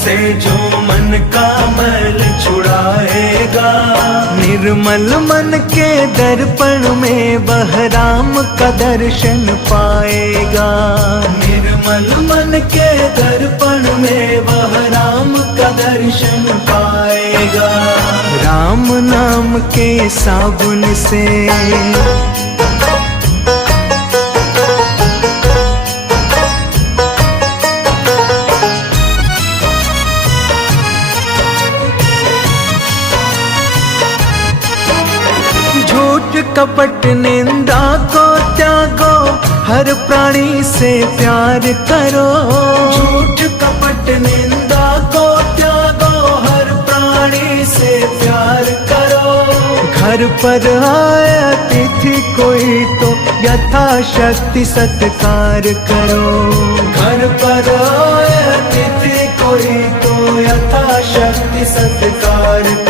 से जो मन का मैल छुड़ाएगा। निर्मल मन के दर्पण में वह राम का दर्शन पाएगा। निर्मल मन के दर्पण में वह राम का दर्शन पाएगा। राम नाम के साबुन से झूठ कपट निंदा को त्यागो, हर प्राणी से प्यार करो। झूठ कपट निंदा को त्यागो, हर प्राणी से प्यार करो। घर पर आए अतिथि कोई तो यथाशक्ति सत्कार करो। घर पर आए अतिथि कोई तो यथाशक्ति सत्कार करो।